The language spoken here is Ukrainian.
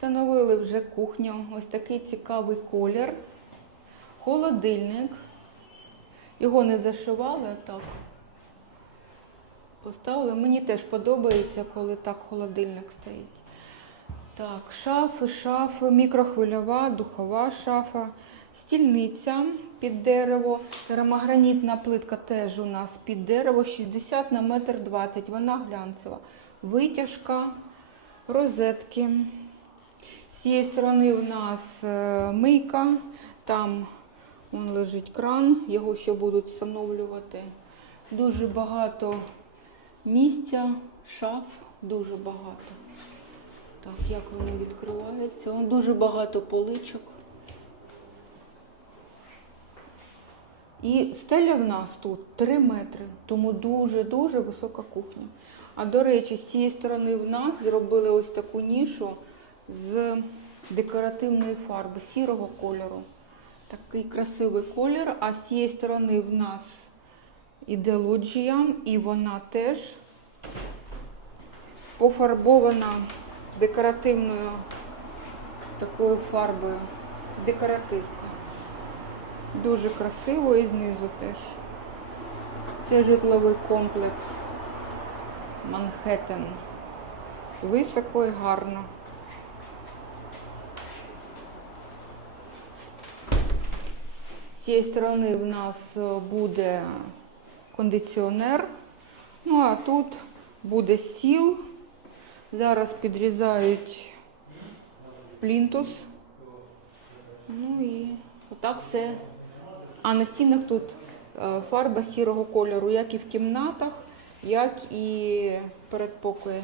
Встановили вже кухню. Ось такий цікавий колір. Холодильник. Його не зашивали, а так. Поставили. Мені теж подобається, коли так холодильник стоїть. Так, шафи, шафи, мікрохвильова, духова шафа, стільниця під дерево, керамогранітна плитка теж у нас під дерево, 60 на метр 20, вона глянцева. Витяжка, розетки. З цієї сторони в нас е, мийка, там вон лежить кран, його ще будуть встановлювати. Дуже багато місця, шаф, дуже багато. Так, як вони відкриваються? Вон дуже багато поличок. І стеля в нас тут 3 метри, тому дуже-дуже висока кухня. А до речі, з цієї сторони в нас зробили ось таку нішу з декоративної фарби сірого кольору. Такий красивий колір. А з цієї сторони в нас іде лоджія, і вона теж пофарбована декоративною такою фарбою. Декоративка. Дуже красиво і знизу теж. Це житловий комплекс Манхеттен. Високо і гарно. З цієї сторони в нас е, буде кондиціонер. Ну а тут буде стіл. Зараз підрізають плінтус. Ну і отак все. А на стінах тут е, фарба сірого кольору, як і в кімнатах, як і передпокої.